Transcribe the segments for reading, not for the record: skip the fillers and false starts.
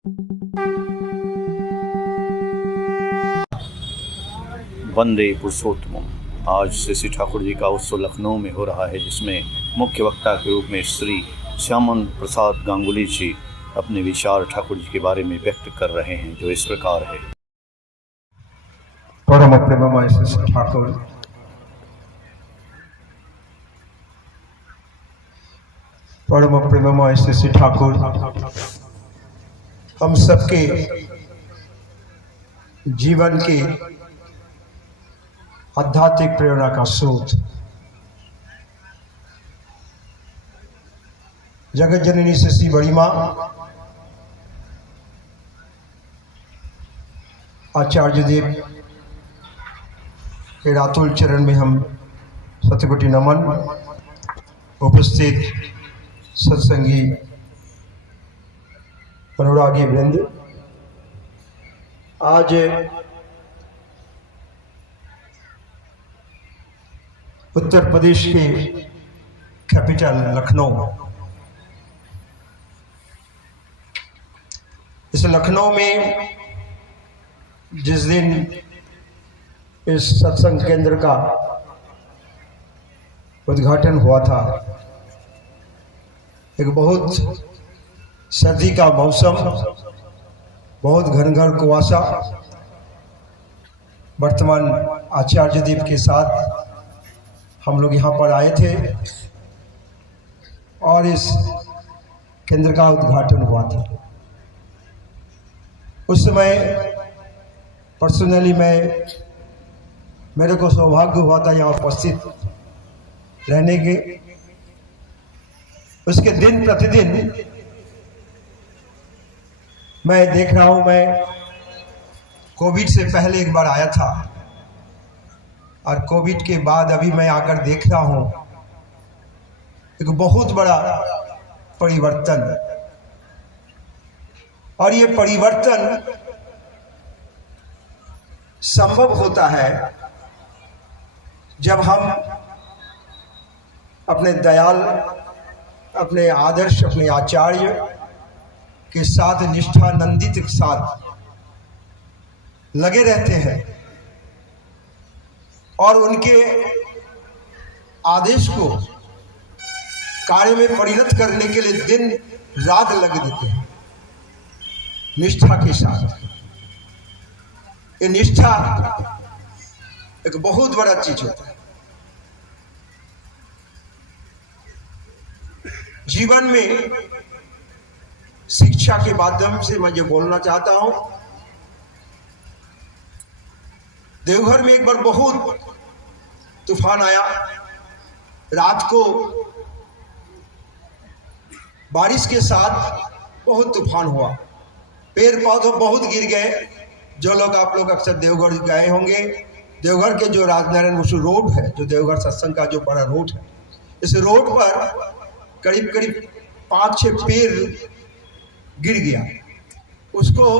वंदे पुरुषोत्तम। आज श्री ठाकुर जी का उत्सव लखनऊ में हो रहा है, जिसमें मुख्य वक्ता के रूप में श्री श्यामन प्रसाद गांगुली जी अपने विचार ठाकुर जी के बारे में व्यक्त कर रहे हैं, जो इस प्रकार है। परम प्रेममय श्री ठाकुर, परम प्रेममय श्री ठाकुर हम सबके जीवन की आध्यात्मिक प्रेरणा का स्रोत, जगत जननी श्री बड़ी माँ आचार्य देव के रातुल चरण में हम सतकोटि नमन। उपस्थित सत्संगी अनुरागी वृंद, आज उत्तर प्रदेश के कैपिटल लखनऊ, इस लखनऊ में जिस दिन इस सत्संग केंद्र का उद्घाटन हुआ था, एक बहुत सर्दी का मौसम, बहुत घनघोर कुआसा, वर्तमान आचार्य देव के साथ हम लोग यहाँ पर आए थे और इस केंद्र का उद्घाटन हुआ था। उस समय पर्सनली मेरे को सौभाग्य हुआ था यहाँ उपस्थित रहने के। उसके दिन प्रतिदिन मैं देख रहा हूँ, मैं कोविड से पहले एक बार आया था और कोविड के बाद अभी मैं आकर देख रहा हूँ एक बहुत बड़ा परिवर्तन। और ये परिवर्तन संभव होता है जब हम अपने दयाल, अपने आदर्श, अपने आचार्य के साथ निष्ठानंदित के साथ लगे रहते हैं और उनके आदेश को कार्य में परिणत करने के लिए दिन रात लग देते हैं निष्ठा के साथ। ये निष्ठा एक बहुत बड़ा चीज होता है जीवन में। शिक्षा के माध्यम से मैं जो बोलना चाहता हूं, देवघर में एक बार बहुत तूफान आया, रात को बारिश के साथ बहुत तूफान हुआ, पेड़ पौधे बहुत गिर गए। जो लोग, आप लोग अक्सर देवघर गए होंगे, देवघर के जो राजनारायण मुसु रोड है, जो देवघर सत्संग का जो बड़ा रोड है, इस रोड पर करीब करीब 5-6 पेड़ गिर गया। उसको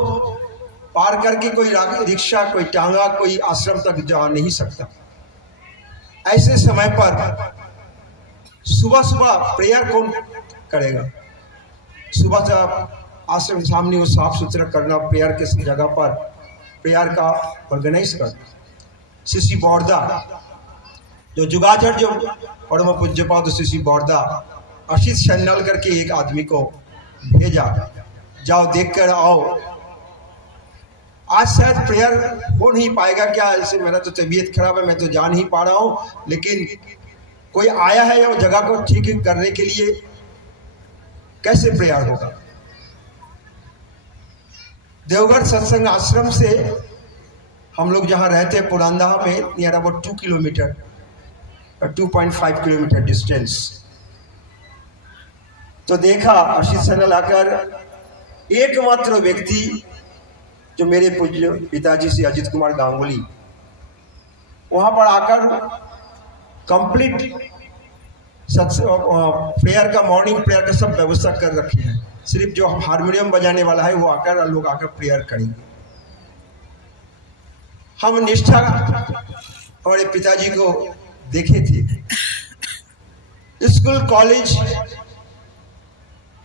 पार करके कोई रिक्शा, कोई टांगा, कोई आश्रम तक जा नहीं सकता। ऐसे समय पर सुबह सुबह प्रेयर कौन करेगा? सुबह से आश्रम सामने वो साफ सुथरा करना, प्रेयर के जगह पर प्रेयर का ऑर्गेनाइज करना। शिशि बौरदा, जो जुगाजर, जो परम पूज्यपाद शिशि बौरदा, आशीष शन्नल करके एक आदमी को भेजा, जाओ देख कर आओ। आज शायद प्रेयर हो नहीं पाएगा क्या, ऐसे मेरा तो तबीयत खराब है, मैं तो जा नहीं पा रहा हूँ, लेकिन कोई आया है या जगह को ठीक करने के लिए, कैसे प्रेयर होगा? देवघर सत्संग आश्रम से हम लोग जहाँ रहते हैं पुरांदा में, near about 2 kilometre, 2.5 kilometre distance. तो देखा आशीष सनल आकर, एकमात्र व्यक्ति जो मेरे पूज्य पिताजी श्री अजित कुमार गांगुली, वहां पर आकर कंप्लीट प्रेयर का, मॉर्निंग प्रेयर का सब व्यवस्था कर रखी है। सिर्फ जो हारमोनियम बजाने वाला है वो आकर, लोग आकर प्रेयर करेंगे। हम निष्ठा हमारे पिताजी को देखे थे, स्कूल कॉलेज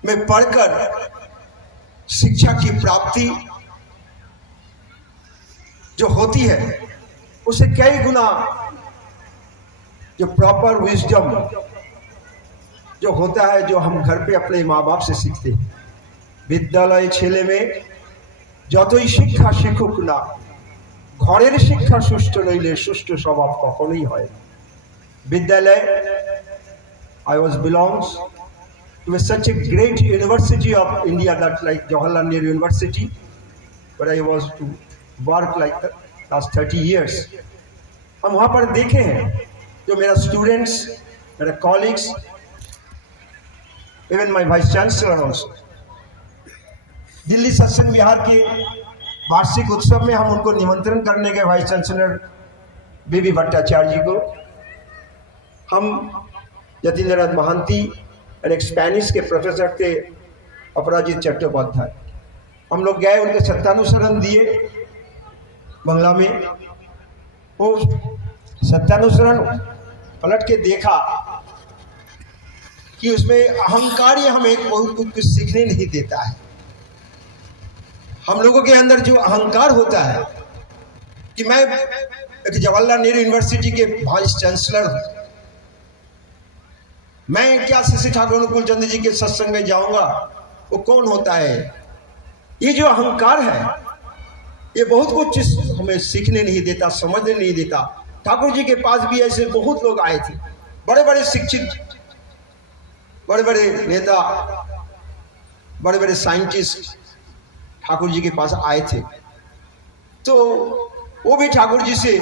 में पढ़कर शिक्षा की प्राप्ति जो होती है उसे कई गुना जो प्रॉपर विजडम जो होता है, जो हम घर पे अपने माँ बाप से सीखते हैं। विद्यालय छेले में যতই শিক্ষা শিখুক না, ঘরের শিক্ষা সুষ্ঠু রইলে সুষ্ঠু স্বভাব কখনোই হয় না। বিদ্যালয়, I was belongs to such a great university of India that like Jawaharlal Nehru University, but I was to work like the last 30 years. हम वहाँ पर देखे हैं जो मेरा स्टूडेंट्स, मेरा colleagues, even my vice chancellor also, Delhi सत्संग विहार के वार्षिक उत्सव में हम उनको निमंत्रण करने गए, वाइस चांसलर बीबी भट्टाचार्य जी को। हम यतीन्द्रनाथ महांती और एक स्पेनिश के प्रोफेसर थे अपराजित चट्टोपाध्याय, हम लोग गए, उनके सत्यानुसरण दिए बंगला में। वो सत्यानुसरण पलट के देखा कि उसमें अहंकार ही हमें बहुत कुछ सीखने नहीं देता है। हम लोगों के अंदर जो अहंकार होता है कि मैं एक जवाहरलाल नेहरू यूनिवर्सिटी के वाइस चांसलर हूं, मैं क्या श्री ठाकुर अनुकूल चंद जी के सत्संग में जाऊंगा, वो कौन होता है? ये जो अहंकार है ये बहुत कुछ हमें सीखने नहीं देता, समझने नहीं देता। ठाकुर जी के पास भी ऐसे बहुत लोग आए थे, बड़े बड़े शिक्षित, बड़े बड़े नेता, बड़े बड़े साइंटिस्ट ठाकुर जी के पास आए थे। तो वो भी ठाकुर जी से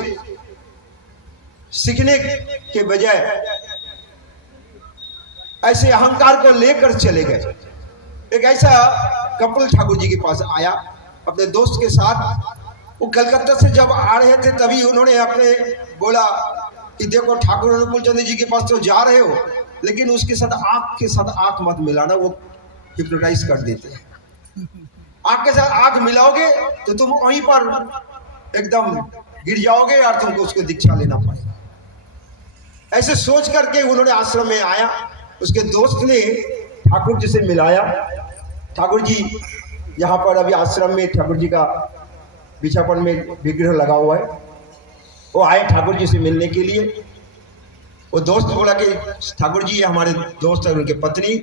सीखने के बजाय ऐसे अहंकार को लेकर चले गए। एक ऐसा कपल ठाकुर जी के पास आया अपने दोस्त के साथ। वो कलकत्ता से जब आ रहे थे तभी उन्होंने अपने बोला कि देखो ठाकुर अनुकूल चंद जी के पास तो जा रहे हो, लेकिन उसके साथ आंख मत मिलाना, वो हिप्नोटाइज कर देते हैं। आंख के साथ आंख मिलाओगे तो तुम वहीं पर एकदम गिर जाओगे और तुमको उसको दीक्षा लेना पड़ेगा। ऐसे सोच करके उन्होंने आश्रम में आया, उसके दोस्त ने ठाकुर जी से मिलाया। ठाकुर जी यहाँ पर अभी आश्रम में ठाकुर जी का बिछापन में विग्रह लगा हुआ है, वो आए ठाकुर जी से मिलने के लिए। वो दोस्त बोला कि ठाकुर जी हमारे दोस्त और उनके पत्नी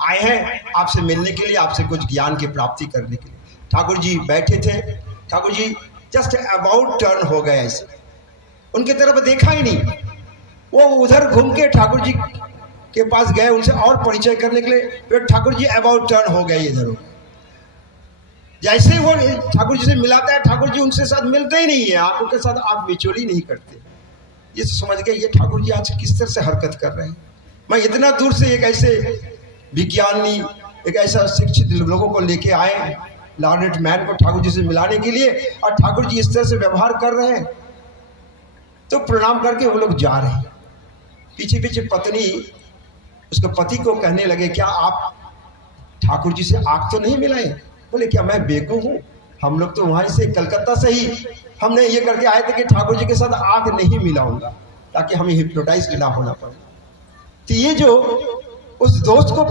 आए हैं आपसे मिलने के लिए, आपसे कुछ ज्ञान की प्राप्ति करने के लिए। ठाकुर जी बैठे थे, Thakur ji just about turn हो गए, ऐसे उनकी तरफ देखा ही नहीं। वो उधर घूम के ठाकुर जी के पास गए उनसे और परिचय करने के लिए, फिर ठाकुर जी अबाउट टर्न हो गए इधर। जैसे वो ठाकुर जी से मिलाता है, ठाकुर जी उनसे साथ मिलते ही नहीं है, आंखों के साथ आंख मिचोली नहीं करते। ये समझ गए ये ठाकुर जी आज किस तरह से हरकत कर रहे हैं। मैं इतना दूर से एक ऐसे विज्ञानी, एक ऐसा शिक्षित लोगों को लेके आए, लॉर्डेड मैन को ठाकुर जी से मिलाने के लिए, और ठाकुर जी इस तरह से व्यवहार कर रहे हैं। तो प्रणाम करके वो लोग जा रहे हैं। पीछे पीछे पत्नी उसके पति को कहने लगे क्या आप ठाकुर जी से आंख तो नहीं मिलाए? बोले क्या मैं बेवकूफ हूँ, हम लोग तो वहाँ से कलकत्ता से ही हमने ये करके आए थे कि ठाकुर जी के साथ आंख नहीं मिलाऊंगा ताकि हमें हिप्नोटाइज ना होना पड़े। तो ये जो उस दोस्त को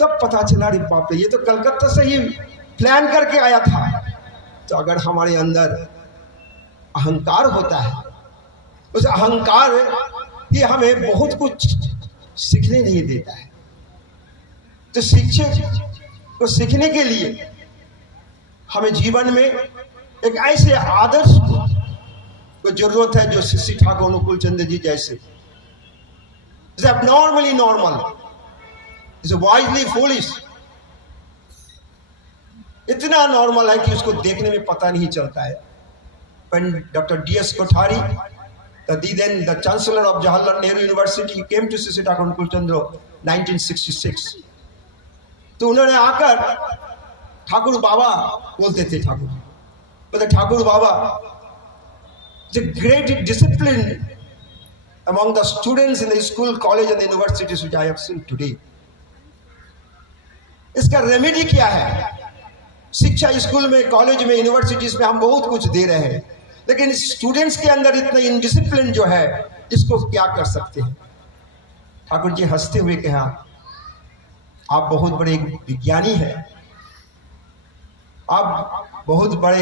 तब पता चला, अरे बाप रे, ये तो कलकत्ता से ही प्लान करके आया था। तो अगर हमारे अंदर अहंकार होता है, उस अहंकार ये हमें बहुत कुछ सीखने नहीं देता है। तो शिक्षक को सीखने के लिए हमें जीवन में एक ऐसे आदर्श को जरूरत है जो श्री ठाकुर अनुकूल चंद जी जैसे abnormally normal, is wisely foolish, इतना नॉर्मल है कि उसको देखने में पता नहीं चलता है। When Dr. D.S. Kothari, the Chancellor of Jawaharlal Nehru University, came to Sri Thakur अनुकूल चंद्र 1966, तो उन्होंने आकर ठाकुर बाबा बोलते थे। ठाकुर बाबा, the great discipline among the students in the school, college and the universities which I have seen today. इसका remedy क्या है? शिक्षा स्कूल में, कॉलेज में, यूनिवर्सिटीज में हम बहुत कुछ दे रहे हैं, लेकिन स्टूडेंट्स के अंदर इतना इनडिसिप्लिन जो है, इसको क्या कर सकते हैं? ठाकुर जी हंसते हुए कहा, आप बहुत बड़े विज्ञानी हैं, आप बहुत बड़े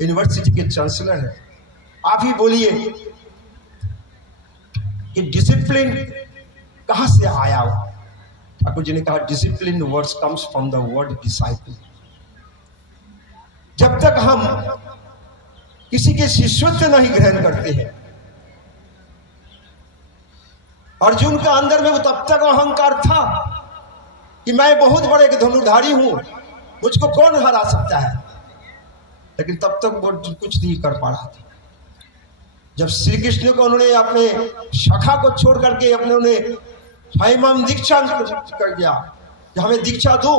यूनिवर्सिटी के चांसलर हैं, आप ही बोलिए कि डिसिप्लिन कहां से आया हो। ठाकुर जी ने कहा discipline words comes from the word disciple. जब तक हम किसी के शिष्यत्व नहीं ग्रहण करते हैं, अर्जुन का अंदर में वो तब तक अहंकार था कि मैं बहुत बड़े धनुर्धारी हूं, मुझको कौन हरा सकता है, लेकिन तब तक वो कुछ नहीं कर पा रहा था। जब श्री कृष्ण को उन्होंने अपने शाखा को छोड़ करके अपने उन्हें स्वयं दीक्षा कर दिया कि हमें दीक्षा दो,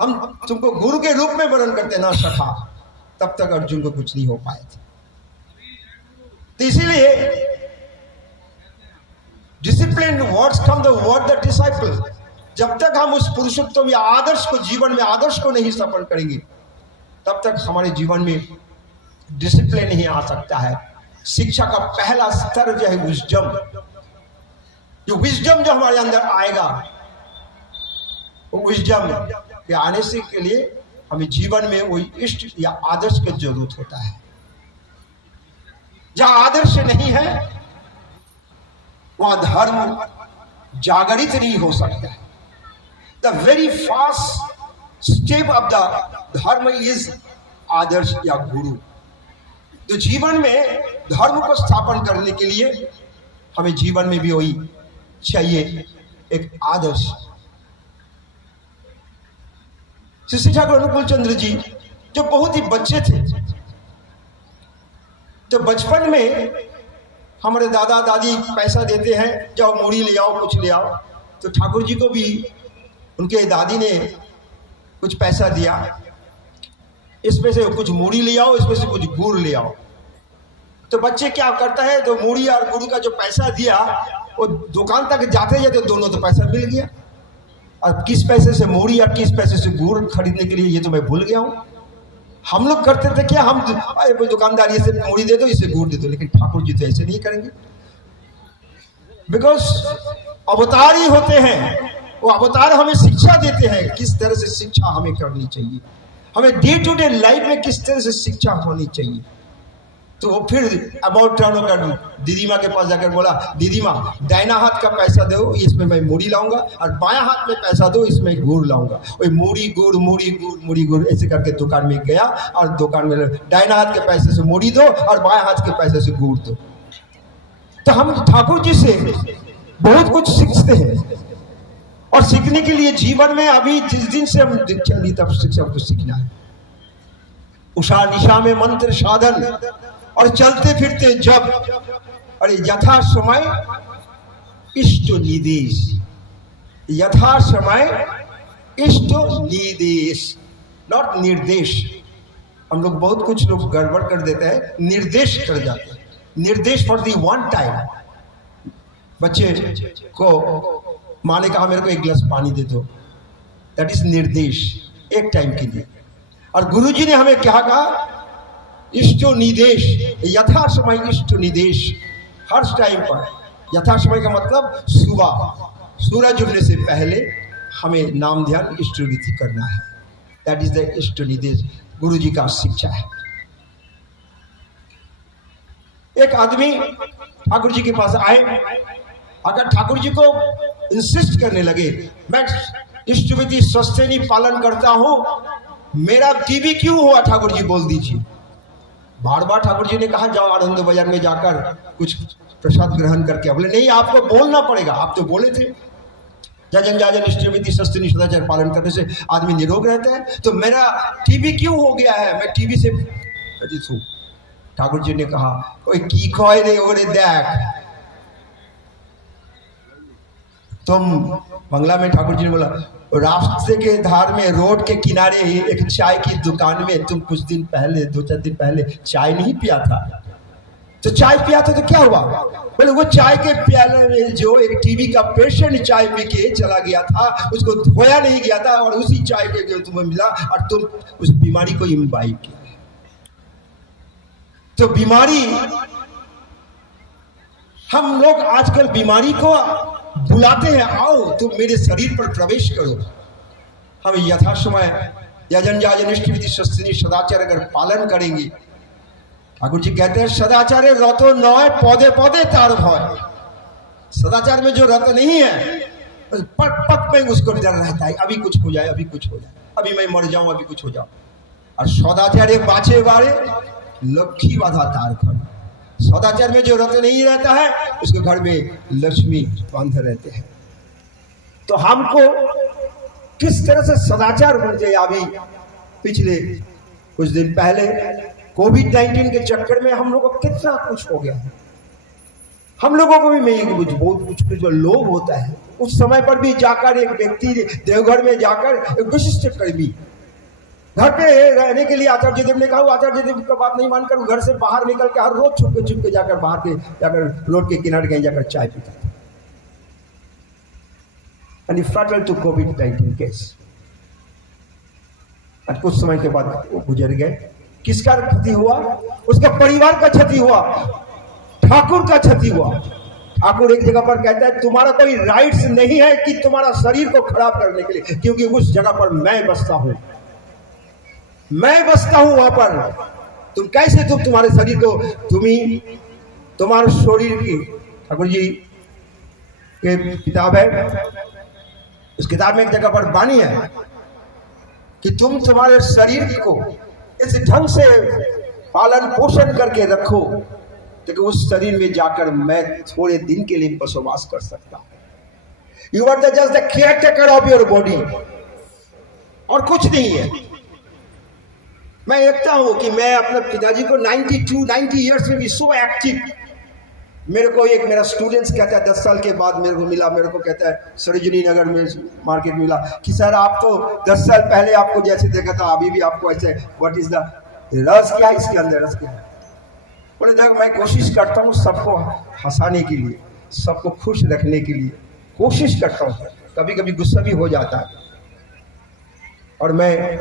हम तुमको गुरु के रूप में वर्णन करते ना सखा, तब तक अर्जुन को कुछ नहीं हो पाए थे। तो इसीलिए discipline words come the word the disciple. जब तक हम उस पुरुषोत्तम या आदर्श को जीवन में आदर्श को नहीं स्थापन करेंगे, तब तक हमारे जीवन में डिसिप्लिन नहीं आ सकता है। शिक्षा का पहला स्तर जो है विजडम, जो विजडम जो हमारे अंदर आएगा, वो विजडम के आने से के लिए हमें जीवन में वही इष्ट या आदर्श की जरूरत होता है। जहां आदर्श नहीं है वहां धर्म जागरित नहीं हो सकता है। The very first step of the धर्म इज आदर्श या गुरु। तो जीवन में धर्म को स्थापन करने के लिए हमें जीवन में भी वही चाहिए, एक आदर्श। श्री ठाकुर अनुकूल चंद्र जी जो बहुत ही बच्चे थे, तो बचपन में हमारे दादा दादी पैसा देते हैं, जाओ मूढ़ी ले आओ, कुछ ले आओ। तो ठाकुर जी को भी उनके दादी ने कुछ पैसा दिया, इसमें से कुछ मूढ़ी ले आओ, इसमें से कुछ गुड़ ले आओ। तो बच्चे क्या करता है, तो मूढ़ी और गुड़ का जो पैसा दिया वो दुकान तक जाते जाते दोनों तो पैसा मिल गया, और किस पैसे से मूढ़ी और किस पैसे से गुड़ खरीदने के लिए ये तो मैं भूल गया हूँ। हम लोग करते थे क्या, हम दुकानदार ये से मूढ़ी दे दो, इसे गुड़ दे दो, लेकिन ठाकुर जी तो ऐसे नहीं करेंगे। बिकॉज अवतार ही होते हैं, वो अवतार हमें शिक्षा देते हैं किस तरह से शिक्षा हमें करनी चाहिए, हमें डे टू डे लाइफ में किस तरह से शिक्षा होनी चाहिए। तो वो फिर अबाउट टर्न होकर दीदी माँ के पास जाकर बोला, दीदी माँ दाहिना हाथ का पैसा दो, इसमें मैं मूढ़ी लाऊंगा, और बायां हाथ में पैसा दो, इसमें गुड़ लाऊंगा। वही मूढ़ी गुड़ मूढ़ी गुड़ मूढ़ी गुड़ ऐसे करके दुकान में गया, और दुकान में दाहिना हाथ के पैसे से मूढ़ी दो और बायां हाथ के पैसे से गुड़ दो। तो हम ठाकुर जी से बहुत कुछ सीखते हैं, और सीखने के लिए जीवन में अभी जिस दिन से हम दीक्षा ली तब से सब कुछ सीखना है। उषा निशा में मंत्र साधन और चलते फिरते जब, अरे यथा समय इष्ट निदेश, यथा समय इष्ट निदेश, नॉट निर्देश। हम लोग बहुत कुछ लोग गड़बड़ कर देते हैं, निर्देश कर जाते हैं। निर्देश फॉर दी वन टाइम। बच्चे को माँ ने कहा मेरे को एक गिलास पानी दे दो, दैट इज निर्देश, एक टाइम के लिए। और गुरु जी ने हमें क्या कहा, इष्टो निदेश, यथा समय इष्ट निदेश। हर टाइम पर यथा समय का मतलब सुबह सूरज उगने से पहले हमें नाम ध्यान इष्ट रीति करना है, दैट इज द इष्ट निदेश, गुरु जी का शिक्षा है। एक आदमी ठाकुर जी के पास आए, अगर ठाकुर जी को इंसिस्ट करने लगे, मैं इष्ट विधि स्वस्थनी पालन करता हूं, मेरा टीबी क्यों हुआ ठाकुर जी बोल दीजिए। बार बार ठाकुर जी ने कहा जाओ आनंद बाजार में जाकर कुछ प्रसाद ग्रहण करके, बोले नहीं आपको बोलना पड़ेगा, आप तो बोले थे जजन जाजन इष्ट विधि स्वस्थनी सदाचार पालन करने से आदमी निरोग रहता है, तो मेरा टीबी क्यों हो गया है, मैं टीबी से पीड़ित हूं। ठाकुर जी ने कहा ओए की खोए रे ओरे देख, तुम बंगला में ठाकुर जी ने बोला, रास्ते के धार में रोड के किनारे एक चाय की दुकान में तुम कुछ दिन पहले 2-4 दिन पहले चाय नहीं पिया था, तो चाय पिया था तो क्या हुआ, बोले वो चाय के प्याले में जो एक टीबी का पेशेंट चाय पी के चला गया था, उसको धोया नहीं गया था, और उसी चाय के तुम्हें मिला और तुम उस बीमारी को इम्बाइब किया। तो बीमारी, हम लोग आजकल बीमारी को बुलाते हैं, आओ तुम मेरे शरीर पर प्रवेश करो। हमें यथा समय यजन जाजनिष्ठ विधि शस्त्री सदाचार अगर पालन करेंगे, ठाकुर जी कहते हैं सदाचारे रतो नय पौधे पौधे तार भय। सदाचार में जो रत नहीं है पट पट में उसको डर रहता है, अभी कुछ हो जाए, अभी कुछ हो जाए, अभी मैं मर जाऊं, अभी कुछ हो जाऊं। और सदाचार बाचे बारे लक्ष्मी बाधा तार घर। सदाचार में जो रत नहीं रहता है उसके घर में लक्ष्मी बंध रहते हैं। तो हमको किस तरह से सदाचार बन जाए। अभी पिछले कुछ दिन पहले कोविड-19 के चक्कर में हम लोगों को कितना कुछ हो गया है। हम लोगों को भी मैं बहुत कुछ जो लोभ होता है, उस समय पर भी जाकर एक व्यक्ति देवघर में जाकर एक विशिष्ट कर्मी घर पे रहने के लिए आचार्य देव ने कहा, आचार्य देव का बात नहीं मानकर घर से बाहर निकल के हर रोज छुप के जाकर बाहर के जाकर रोड के किनारे कहीं जाकर चाय पीता था। And he fatal to COVID-19 case. और कुछ समय के बाद वो गुजर गए। किसका क्षति हुआ? उसके परिवार का क्षति हुआ, ठाकुर का क्षति हुआ। ठाकुर एक जगह पर कहता है तुम्हारा कोई राइट्स नहीं है कि तुम्हारा शरीर को खराब करने के लिए, क्योंकि उस जगह पर मैं बसता हूं, मैं बसता हूं वहां पर। तुम कैसे तुम्हारे शरीर को तुम्हारे शरीर की, ठाकुर जी के किताब है, उस किताब में एक जगह पर बानी है कि तुम तुम्हारे शरीर को इस ढंग से पालन पोषण करके रखो कि उस शरीर में जाकर मैं थोड़े दिन के लिए बसवास कर सकता हूं। You are just the caretaker of your body, और कुछ नहीं है। मैं देखता हूं कि मैं अपने पिताजी को 90 ईयर्स में भी सो एक्टिव। मेरे को एक मेरा स्टूडेंट्स कहता है 10 साल के बाद मेरे को मिला, मेरे को कहता है सरोजिनी नगर में मार्केट मिला कि सर आप तो 10 साल पहले आपको जैसे देखा था अभी भी आपको ऐसे, व्हाट इज द रस, क्या इसके अंदर रस क्या है? बोले देख मैं कोशिश करता हूँ सबको हंसाने के लिए, सबको खुश रखने के लिए कोशिश करता हूँ, कभी कभी गुस्सा भी हो जाता है। और मैं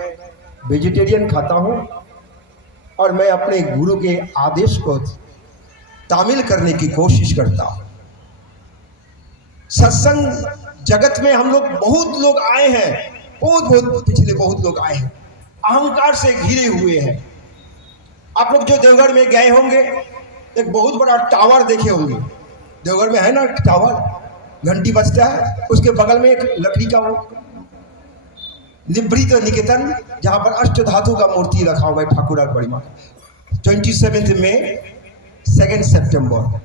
वेजिटेरियन खाता हूँ और मैं अपने गुरु के आदेश को तामील करने की कोशिश करता हूं। सत्संग जगत में हम लोग बहुत लोग आए हैं, बहुत पिछले बहुत लोग आए हैं, अहंकार से घिरे हुए हैं। आप लोग जो देवघर में गए होंगे एक बहुत बड़ा टावर देखे होंगे, देवघर में है ना टावर, घंटी बजता है, उसके बगल में एक लकड़ी का निवृत्त निकेतन जहां पर अष्ट धातु का मूर्ति रखा हुआ है ठाकुर और बड़ी माँ। 27 मई 2 सितंबर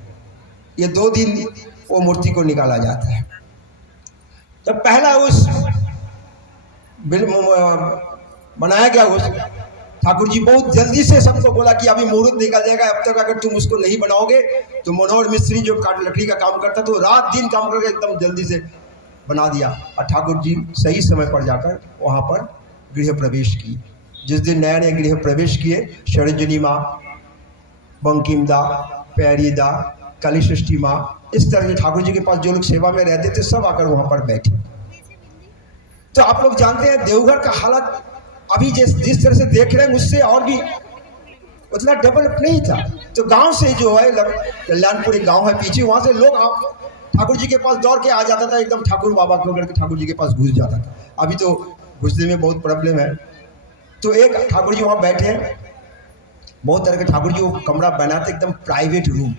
ये 2 दिन वो मूर्ति को निकाला जाता है। जब पहला उस बनाया गया उस ठाकुर जी बहुत जल्दी से सबको बोला कि अभी मुहूर्त निकल जाएगा, अब तक अगर तुम उसको नहीं बनाओगे तो मनोहर मिस्त्री जो लकड़ी का काम करता तो रात दिन काम करके एकदम जल्दी से बना दिया। और ठाकुर जी सही समय पर जाकर वहाँ पर गृह प्रवेश किए। जिस दिन नया नया गृह प्रवेश किए, सरोजिनी माँ, बंकिमदा, प्यारीदा, काली सृष्टि माँ, इस तरह से ठाकुर जी के पास जो लोग सेवा में रहते थे सब आकर वहाँ पर बैठे। तो आप लोग जानते हैं देवघर का हालत अभी जिस तरह से देख रहे हैं उससे और भी उतना डेवलप नहीं था। तो गांव से जो है कल्याणपुर एक गांव है पीछे, वहाँ से लोग ठाकुर जी के पास दौड़ के आ जाता था, एकदम ठाकुर बाबा को करके ठाकुर जी के पास घुस जाता था। अभी तो घुसने में बहुत प्रॉब्लम है। तो एक ठाकुर जी वहाँ बैठे हैं, बहुत तरह के ठाकुर जी वो कमरा बनाते एकदम प्राइवेट रूम,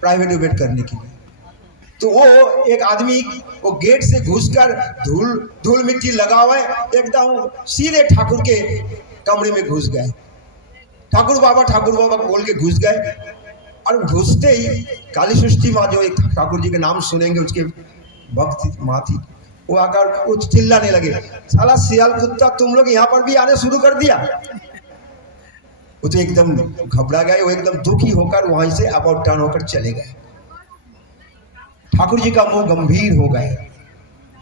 प्राइवेट वेट करने के लिए। तो वो एक आदमी वो गेट से घुसकर धूल मिट्टी लगा हुआ है एकदम सीधे ठाकुर के कमरे में घुस गए। ठाकुर बाबा बोल के घुस गए। और घुसते ही काली सृष्टि माँ जो एक ठाकुर जी के नाम सुनेंगे उसके भक्त माँ थी, वो आकर कुछ चिल्लाने लगे, साला सियाल कुत्ता तुम लोग यहाँ पर भी आने शुरू कर दिया। वो तो एकदम घबरा गए, वो एकदम दुखी होकर वहीं से अबाउट टर्न होकर चले गए। ठाकुर जी का मुंह गंभीर हो गए।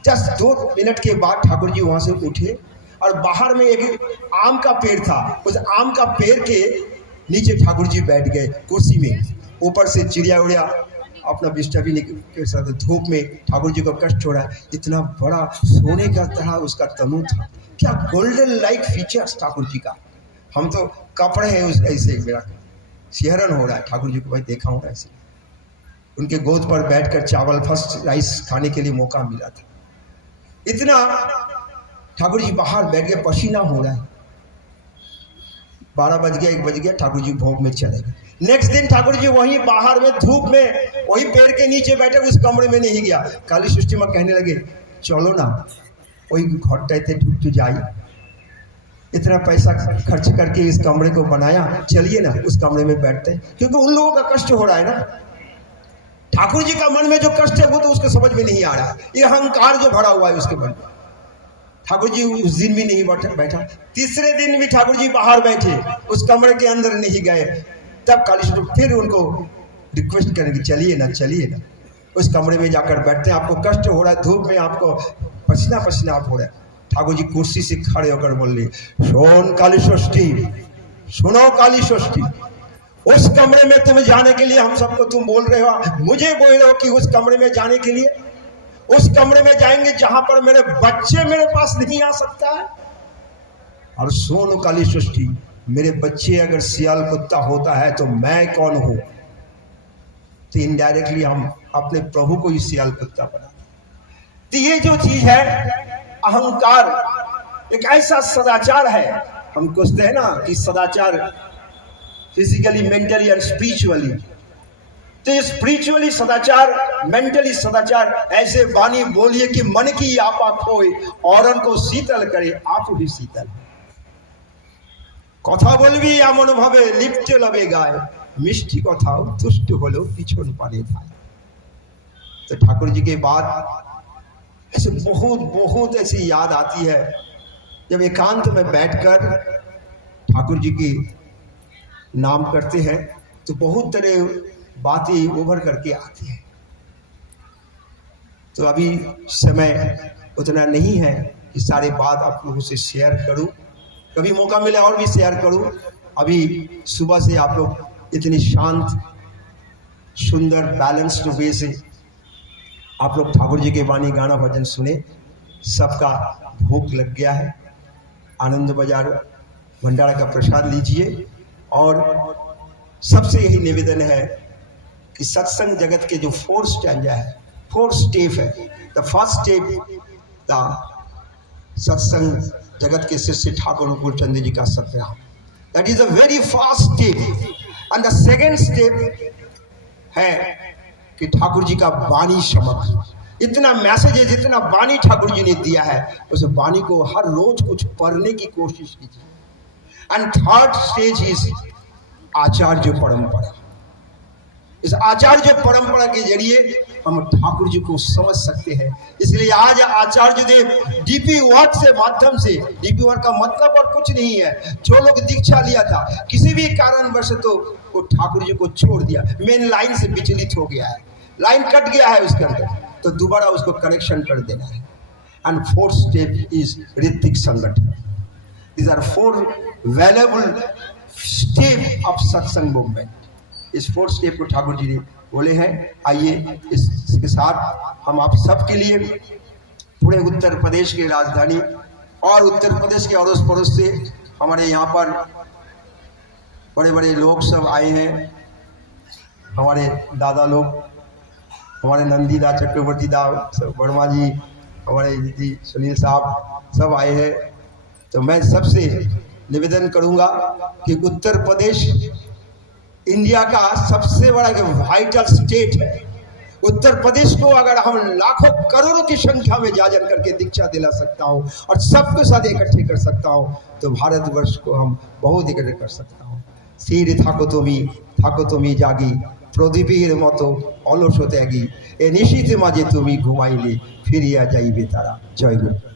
जस्ट 2 मिनट के बाद ठाकुर जी वहां से उठे और बाहर में एक आम का पेड़ था, उस आम का पेड़ के नीचे ठाकुर जी बैठ गए कुर्सी में। ऊपर से चिड़िया उड़िया अपना बिस्टा भी के साथ धूप में ठाकुर जी को कष्ट हो रहा है। इतना बड़ा सोने का तरह उसका तनु था, क्या golden like features Thakur ji का। हम तो कपड़े हैं उस ऐसे, मेरा सिहरन हो रहा है ठाकुर जी को भाई देखा हूँ ऐसे। उनके गोद पर बैठकर चावल फर्स्ट राइस खाने के लिए मौका मिला था। इतना ठाकुर जी बाहर बैठ के पसीना हो रहा है। 12 बज गया, 1 बज गया, ठाकुर जी भोग में चले गए। नेक्स्ट दिन ठाकुर जी वहीं बाहर में धूप में वही पेड़ के नीचे बैठे, उस कमरे में नहीं गया। काली सृष्टि माँ कहने लगे चलो ना वही घटते थे ढुक जाई, इतना पैसा खर्च करके इस कमरे को बनाया, चलिए ना उस कमरे में बैठते, क्योंकि उन लोगों का कष्ट हो रहा है ना। ठाकुर जी का मन में जो कष्ट है वो तो उसको समझ में नहीं आ रहा, ये अहंकार जो भरा हुआ है उसके मन में। ठाकुर जी उस दिन भी नहीं बैठा, तीसरे दिन भी ठाकुर जी बाहर बैठे, उस कमरे के अंदर नहीं गए। तब काली सृष्टि फिर उनको रिक्वेस्ट करेंगे चलिए ना उस कमरे में जाकर बैठते हैं, आपको कष्ट हो रहा है, धूप में आपको पसीना पसीना आप हो रहा है। ठाकुर जी कुर्सी से खड़े होकर बोल रहे सुनो काली सृष्टि, उस कमरे में तुम जाने के लिए हम सबको तुम बोल रहे हो, मुझे बोल रहे हो कि उस कमरे में जाने के लिए, उस कमरे में जाएंगे जहां पर मेरे बच्चे मेरे पास नहीं आ सकता है। और सुनो काली सृष्टि, मेरे बच्चे अगर सियाल कुत्ता होता है तो मैं कौन हूं? तो इनडायरेक्टली हम अपने प्रभु को ही सियाल कुत्ता बना। तो ये जो चीज है अहंकार एक ऐसा सदाचार है, हम कहते हैं ना कि सदाचार फिजिकली, मेंटली और स्पिरिचुअली। तो स्पिरिचुअली सदाचार, मेंटली सदाचार, ऐसे वाणी बोलिए कि मन की आपा खोए औरन को शीतल करे आप भी शीतल। कथा बोलबी एमन भावे लिप्टे लबे गाय, मिष्टि कथाओ तुष्ट होलो पिछन पाने थाय। तो ठाकुर जी के बाद ऐसे बहुत ऐसी याद आती है जब एकांत में बैठकर ठाकुर जी की नाम करते हैं, तो बहुत तरह बातें उभर करके आती है। तो अभी समय उतना नहीं है कि सारे बात आप लोगों से शेयर करूं, कभी मौका मिले और भी शेयर करूं। अभी सुबह से आप लोग इतनी शांत सुंदर बैलेंस्ड वे से आप लोग ठाकुर जी के वाणी गाना भजन सुने, सबका भूख लग गया है, आनंद बाजार भंडारा का प्रसाद लीजिए। और सबसे यही निवेदन है कि सत्संग जगत के जो 4 स्टैंजा है, 4 स्टेप है। द फर्स्ट स्टेप द सत्संग जगत के शिष्य ठाकुर अनुकूल चंद्र जी का satyagraha, that is a very fast step. And the second step है कि ठाकुर जी का वाणी समक्ष, इतना मैसेज है जितना वाणी ठाकुर जी ने दिया है, उस वाणी को हर रोज कुछ पढ़ने की कोशिश कीजिए। एंड थर्ड स्टेज इज आचार्य परंपरा। इस आचार्य परंपरा के जरिए हम ठाकुर जी को समझ सकते हैं। इसलिए आज आचार्य देव डीपी वर्क से माध्यम से, डीपी वर्क का मतलब और कुछ नहीं है, जो लोग दीक्षा लिया था किसी भी कारणवश तो वो ठाकुर जी को छोड़ दिया, मेन लाइन से विचलित हो गया है, लाइन कट गया है उसके अंदर, तो दोबारा उसको करेक्शन कर देना है। And fourth step is Hrithik संगठन। These are 4 valuable steps of सत्संग मूवमेंट। इस 4 स्टेप को ठाकुर जी ने बोले हैं। आइए इसके साथ हम आप सबके लिए पूरे उत्तर प्रदेश की राजधानी और उत्तर प्रदेश के अड़ोस पड़ोस से हमारे यहाँ पर बड़े बड़े लोग सब आए हैं, हमारे दादा लोग, हमारे नंदी दा, चक्रवर्ती दा, वर्मा जी, हमारे दीदी सुनील साहब सब आए हैं। तो मैं सबसे निवेदन करूंगा कि उत्तर प्रदेश इंडिया का सबसे बड़ा वाइटल स्टेट है। उत्तर प्रदेश को अगर हम लाखों करोड़ों की संख्या में जा करके दीक्षा दिला सकता हूं और सबके साथ इकट्ठे कर सकता हूं, तो भारतवर्ष को हम बहुत इकट्ठे कर सकता हूं। सिर থাকো তুমি জাগি, প্রদীপের মতো অলস ত্যাগী, এ নিশীথ মাঝে তুমি ঘুমাইলে ফিরিয়া যাইবে তারা। জয় গুরু।